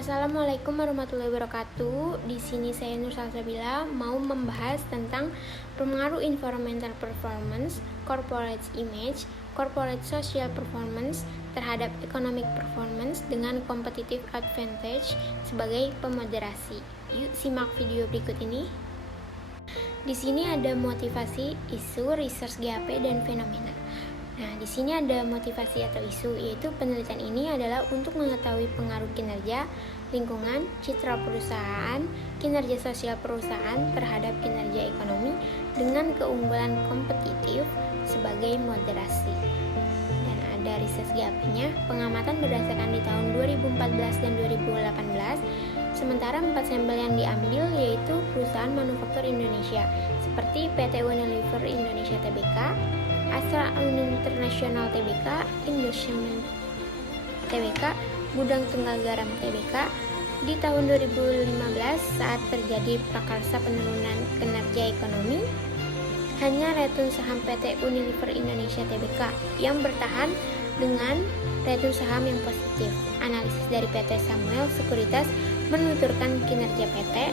Assalamualaikum warahmatullahi wabarakatuh. Di sini saya Nur Salsabila mau membahas tentang pengaruh environmental performance, corporate image, corporate social performance terhadap economic performance dengan competitive advantage sebagai pemoderasi. Yuk simak video berikut ini. Di sini ada motivasi, isu, research GAP dan fenomena. Nah, di sini ada motivasi atau isu, yaitu penelitian ini adalah untuk mengetahui pengaruh kinerja, lingkungan, citra perusahaan, kinerja sosial perusahaan terhadap kinerja ekonomi dengan keunggulan kompetitif sebagai moderasi. Dan ada research GAP-nya, pengamatan berdasarkan di tahun 2014 dan 2018, sementara 4 sampel yang diambil yaitu perusahaan manufaktur Indonesia, seperti PT Unilever Indonesia Tbk, Astra International Tbk, Indosimen Tbk, Gudang Tunggal Garam Tbk. Di tahun 2015 saat terjadi prakarsa penurunan kinerja ekonomi, hanya return saham PT Unilever Indonesia Tbk yang bertahan dengan return saham yang positif. Analisis dari PT Samuel Sekuritas menuturkan kinerja PT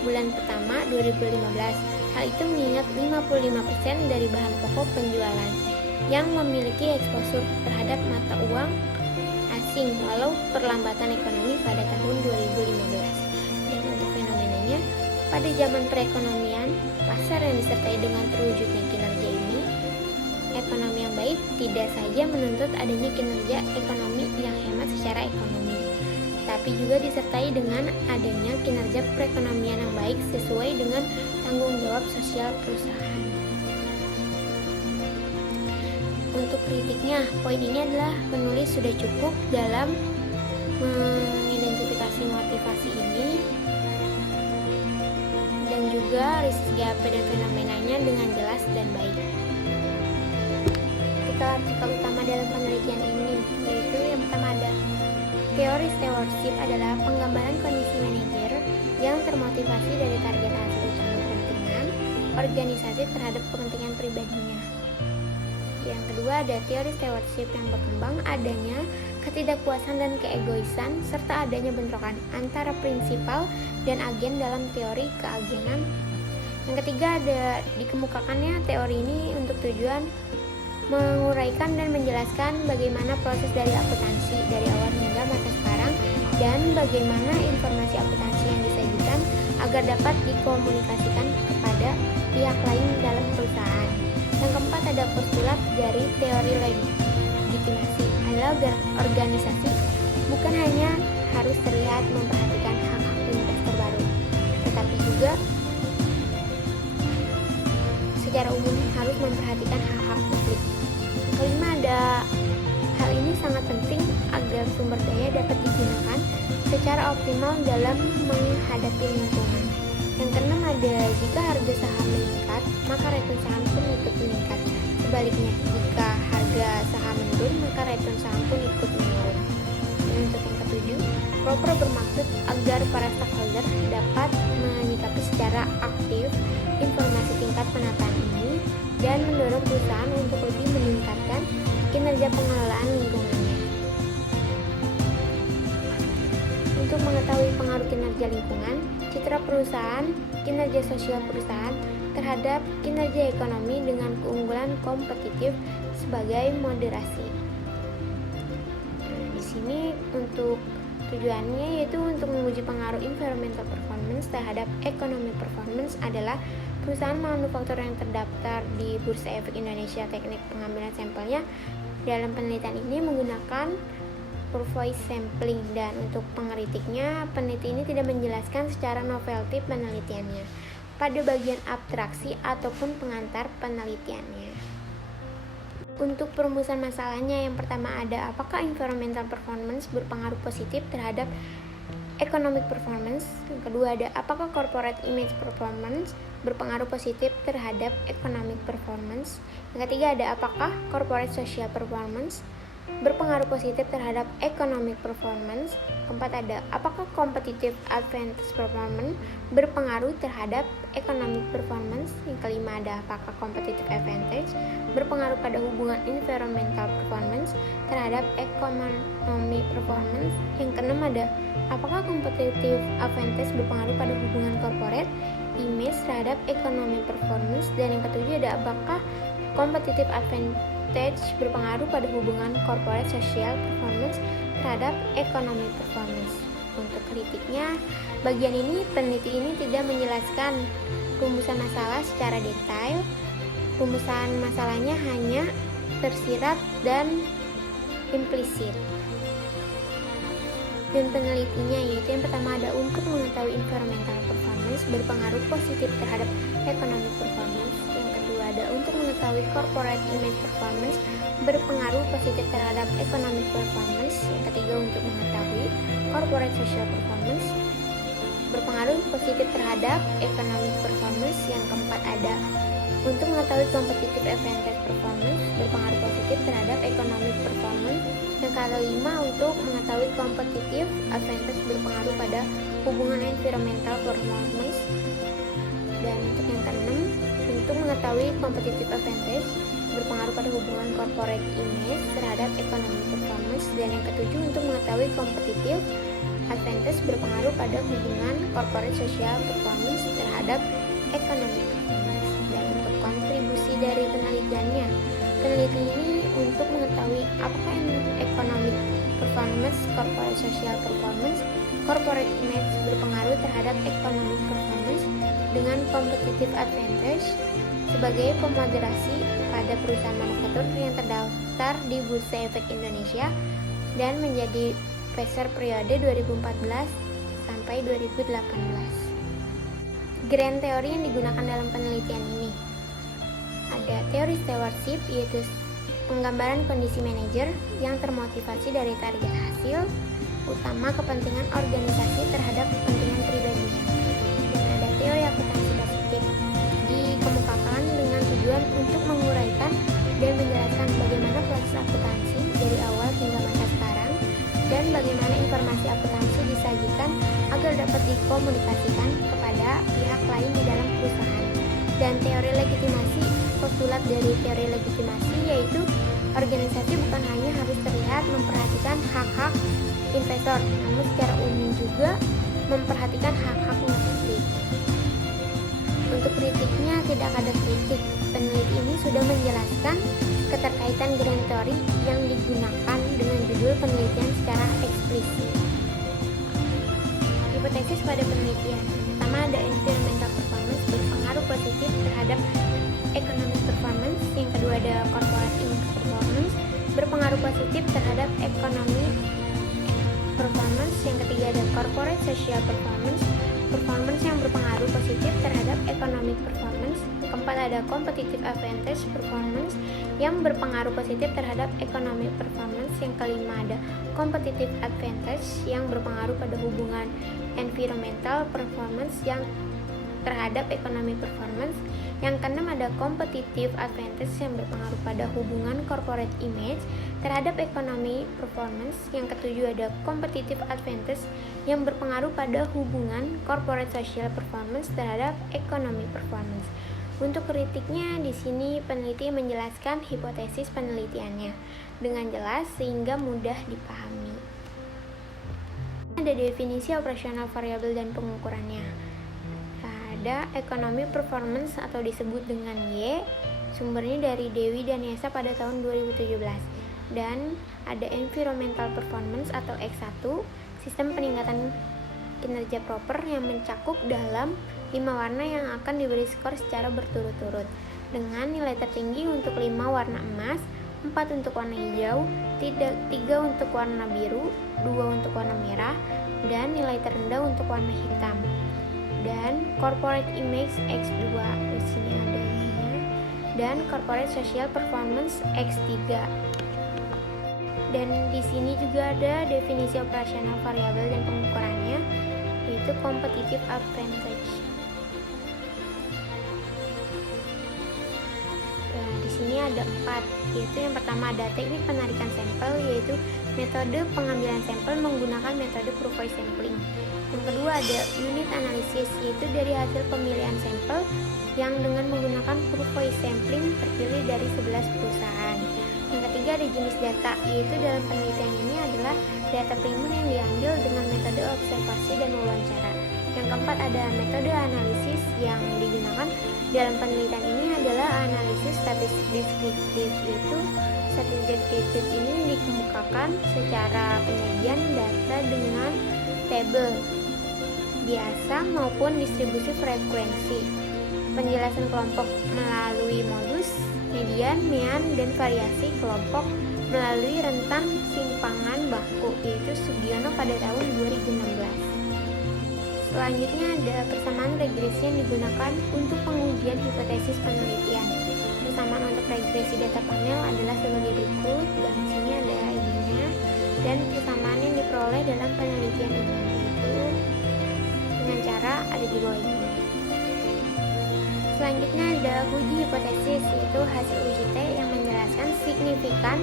bulan pertama 2015. Hal itu mengingat 55% dari bahan pokok penjualan yang memiliki eksposur terhadap mata uang asing walau perlambatan ekonomi pada tahun 2015. Dan untuk fenomenanya, pada zaman perekonomian, pasar yang disertai dengan terwujudnya kinerja ini, ekonomi yang baik tidak saja menuntut adanya kinerja ekonomi yang hemat secara ekonomi, tapi juga disertai dengan adanya kinerja perekonomian yang baik sesuai dengan tanggung jawab sosial perusahaan. Untuk kritiknya, poin ini adalah penulis sudah cukup dalam mengidentifikasi motivasi ini dan juga riset GAP dan fenomenanya dengan jelas dan baik. Artikel utama dalam penelitian ini yaitu yang pertama ada teori stewardship adalah penggambaran kondisi manajer yang termotivasi dari target hasil utama kepentingan organisasi terhadap kepentingan pribadinya. Yang kedua ada teori stewardship yang berkembang adanya ketidakpuasan dan keegoisan serta adanya bentrokan antara prinsipal dan agen dalam teori keagenan. Yang ketiga ada dikemukakannya teori ini untuk tujuan menguraikan dan menjelaskan bagaimana proses dari akuntansi dari awal hingga masa sekarang dan bagaimana informasi akuntansi yang disajikan agar dapat dikomunikasikan kepada pihak lain dalam perusahaan. Yang keempat ada postulat dari teori legitimasi adalah organisasi bukan hanya harus terlihat memperhatikan hak-hak investor baru, tetapi juga secara umum harus memperhatikan hak-hak publik. Kelima ada hal ini sangat penting agar sumber daya dapat digunakan secara optimal dalam menghadapi lingkungan. Yang keenam ada jika harga saham meningkat, maka return saham pun ikut meningkat. Sebaliknya, jika harga saham menurun, maka return saham pun ikut menurun. Dan untuk yang ketujuh, proper bermaksud agar para stakeholder dapat menyikapi secara aktif informasi tingkat penataan ini dan mendorong perusahaan untuk lebih meningkatkan kinerja pengelolaan lingkungannya. Untuk mengetahui pengaruh kinerja lingkungan, citra perusahaan, kinerja sosial perusahaan terhadap kinerja ekonomi dengan keunggulan kompetitif sebagai moderasi. Nah, di sini untuk tujuannya yaitu untuk menguji pengaruh environmental performance terhadap economic performance adalah perusahaan manufaktur yang terdaftar di Bursa Efek Indonesia. Teknik pengambilan sampelnya dalam penelitian ini menggunakan purvoice sampling, dan untuk pengkritiknya, peneliti ini tidak menjelaskan secara novelty penelitiannya pada bagian abstraksi ataupun pengantar penelitiannya. Untuk perumusan masalahnya, yang pertama ada apakah environmental performance berpengaruh positif terhadap economic performance. Yang kedua ada apakah corporate image performance berpengaruh positif terhadap economic performance. Yang ketiga ada apakah corporate social performance berpengaruh positif terhadap economic performance. Keempat ada apakah competitive advantage performance berpengaruh terhadap economic performance. Yang kelima ada apakah competitive advantage berpengaruh pada hubungan environmental performance terhadap economic performance. Yang keenam ada apakah competitive advantage berpengaruh pada hubungan corporate image terhadap economic performance. Dan yang ketujuh ada apakah competitive advantage berpengaruh pada hubungan corporate social performance terhadap economic performance. Untuk kritiknya, bagian ini peneliti ini tidak menjelaskan rumusan masalah secara detail. Rumusan masalahnya hanya tersirat dan implisit. Dan penelitinya yaitu yang pertama ada untuk mengetahui environmental performance berpengaruh positif terhadap economic performance. Yang kedua ada untuk mengetahui corporate image performance berpengaruh positif terhadap economic performance. Yang ketiga untuk mengetahui corporate social performance berpengaruh positif terhadap economic performance. Yang keempat ada untuk mengetahui competitive advantage performance berpengaruh positif terhadap economic performance. Yang kelima untuk mengetahui competitive advantage berpengaruh pada hubungan environmental performance. Dan untuk yang keenam untuk mengetahui competitive advantage berpengaruh pada hubungan corporate image terhadap economic performance. Dan yang ketujuh untuk mengetahui competitive advantage berpengaruh pada hubungan corporate social performance terhadap economic performance. Dan untuk kontribusi dari penelitiannya, peneliti ini untuk mengetahui apakah economic performance, corporate social performance, corporate image berpengaruh terhadap economic performance dengan competitive advantage sebagai pemoderasi pada perusahaan manufaktur yang terdaftar di Bursa Efek Indonesia dan menjadi peser periode 2014 sampai 2018. Grand teori yang digunakan dalam penelitian ini ada teori stewardship, yaitu penggambaran kondisi manajer yang termotivasi dari target hasil utama kepentingan organisasi terhadap kepentingan pribadinya. Dan ada teori akuntansi positif, dikemukakan dengan tujuan untuk menguraikan dan menjelaskan bagaimana proses akuntansi dari awal hingga masa sekarang dan bagaimana informasi akuntansi disajikan agar dapat dikomunikasikan kepada pihak lain di dalam perusahaan. Dan teori legitimasi, postulat dari teori legitimasi yaitu organisasi bukan hanya harus terlihat memperhatikan hak-hak investor, namun secara umum juga memperhatikan hak-haknya sendiri. Untuk kritiknya tidak ada kritik. Peneliti ini sudah menjelaskan keterkaitan grand teori yang digunakan dengan judul penelitian secara eksplisit. Hipotesis pada penelitian. Pertama ada environmental performance berpengaruh positif terhadap economic performance. Yang kedua ada corporate image performance berpengaruh positif terhadap economic performance. Yang ketiga ada corporate social performance yang berpengaruh positif terhadap economic performance. Yang keempat ada competitive advantage performance yang berpengaruh positif terhadap economic performance. Yang kelima ada competitive advantage yang berpengaruh pada hubungan environmental performance yang terhadap economic performance. Yang keenam ada competitive advantage yang berpengaruh pada hubungan corporate image terhadap economic performance. Yang ketujuh ada competitive advantage yang berpengaruh pada hubungan corporate social performance terhadap economic performance. Untuk kritiknya di sini peneliti menjelaskan hipotesis penelitiannya dengan jelas sehingga mudah dipahami. Ada definisi operasional variabel dan pengukurannya. Ada economic performance atau disebut dengan Y, sumbernya dari Dewi dan Yesa pada tahun 2017. Dan ada environmental performance atau X1, sistem peningkatan kinerja proper yang mencakup dalam 5 warna yang akan diberi skor secara berturut-turut dengan nilai tertinggi untuk 5 warna emas, 4 untuk warna hijau, 3 untuk warna biru, 2 untuk warna merah, dan nilai terendah untuk warna hitam. Dan corporate image X2 di sini ada ininya, dan corporate social performance X3. Dan di sini juga ada definisi operasional variabel dan pengukurannya, yaitu competitive advantage. Nah, di sini ada 4, yaitu yang pertama ada teknik penarikan sampel, yaitu metode pengambilan sampel menggunakan metode Provoi sampling. Yang kedua ada unit analisis, yaitu dari hasil pemilihan sampel yang dengan menggunakan Provoi sampling terpilih dari 11 perusahaan. Yang ketiga ada jenis data, yaitu dalam penelitian ini adalah data primer yang diambil dengan metode observasi dan wawancara. Yang keempat ada metode analisis yang digunakan dalam penelitian ini adalah analisis statistik deskriptif, yaitu statistik deskriptif ini dikemukakan secara penyajian data dengan tabel biasa maupun distribusi frekuensi, penjelasan kelompok melalui modus, median, mean, dan variasi kelompok melalui rentang simpangan baku, yaitu Sugiono pada tahun 2016. Selanjutnya ada persamaan regresi yang digunakan untuk pengujian hipotesis penelitian. Persamaan untuk regresi data panel adalah sebagai berikut, dan sini ada ID-nya, dan persamaan yang diperoleh dalam penelitian ini yaitu dengan cara ada di bawah ini. Selanjutnya ada uji hipotesis, yaitu hasil uji T yang menjelaskan signifikan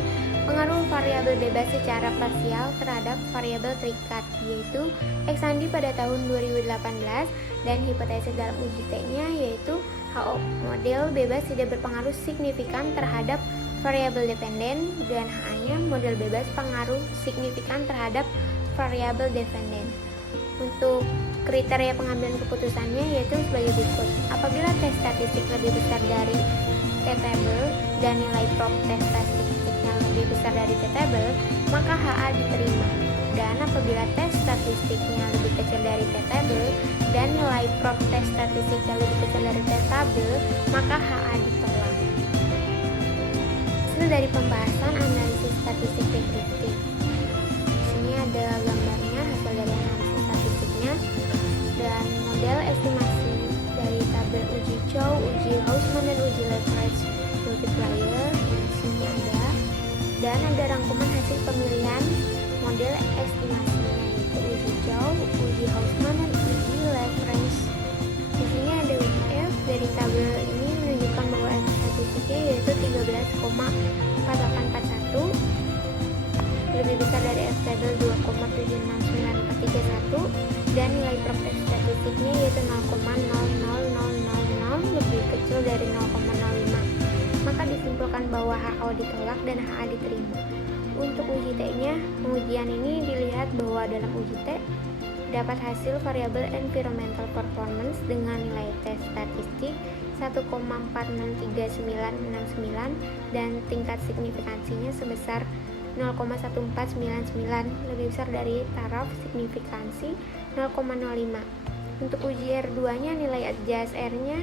pengaruh variabel bebas secara parsial terhadap variabel terikat, yaitu Eksandi pada tahun 2018, dan hipotesis dalam uji T-nya yaitu HO, model bebas tidak berpengaruh signifikan terhadap variabel dependen, dan H-nya model bebas pengaruh signifikan terhadap variabel dependen. Untuk kriteria pengambilan keputusannya yaitu sebagai berikut. Apabila tes statistik lebih besar dari T-table dan nilai prop tes statistiknya lebih besar dari T-table, maka HA diterima. Dan apabila tes statistiknya lebih kecil dari T-table dan nilai prop tes statistiknya lebih kecil dari T-table, maka HA ditolak. Hasil dari pembahasan analisis statistik deskriptif. Di sini ada gambarnya hasil dari analisis statistiknya dan model estimasi dari tabel uji Chow, uji Hausman, dan uji Leverage multiplier. Di sini ada, dan ada rangkuman hasil pemilihan model estimasinya yaitu uji Chow, uji Hausman, dan uji Leverage. Di sini ada uji F. Dari tabel ini menunjukkan bahwa F statistiknya yaitu 13,4841, lebih besar dari F table 2,769431, dan nilai prop tes statistiknya yaitu 0,00000 lebih kecil dari 0,05. Maka disimpulkan bahwa HO ditolak dan HA diterima. Untuk uji T-nya, pengujian ini dilihat bahwa dalam uji T dapat hasil variabel environmental performance dengan nilai tes statistik 1,463969 dan tingkat signifikansinya sebesar 0,1499, lebih besar dari taraf signifikansi 0,05. Untuk uji R2-nya nilai adjust-R-nya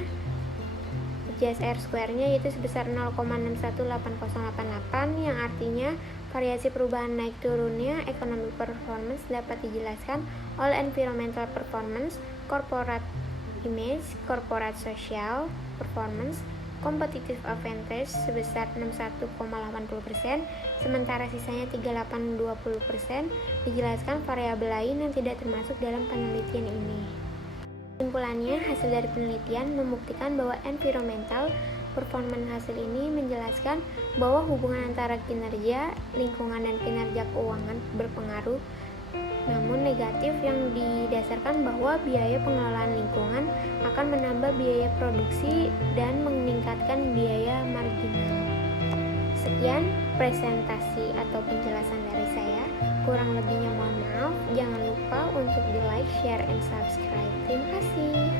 adjust-R square-nya yaitu sebesar 0,618088, yang artinya variasi perubahan naik turunnya economic performance dapat dijelaskan oleh environmental performance, corporate image, corporate social performance, competitive advantage sebesar 61,80%, sementara sisanya 38,20% dijelaskan variabel lain yang tidak termasuk dalam penelitian ini. Kesimpulannya, hasil dari penelitian membuktikan bahwa environmental performance hasil ini menjelaskan bahwa hubungan antara kinerja lingkungan dan kinerja keuangan berpengaruh, namun negatif, yang didasarkan bahwa biaya pengelolaan lingkungan akan menambah biaya produksi dan meningkatkan biaya marginal. Sekian presentasi atau penjelasan dari saya. Kurang lebihnya mohon maaf. Jangan lupa untuk di like, share, and subscribe. Terima kasih.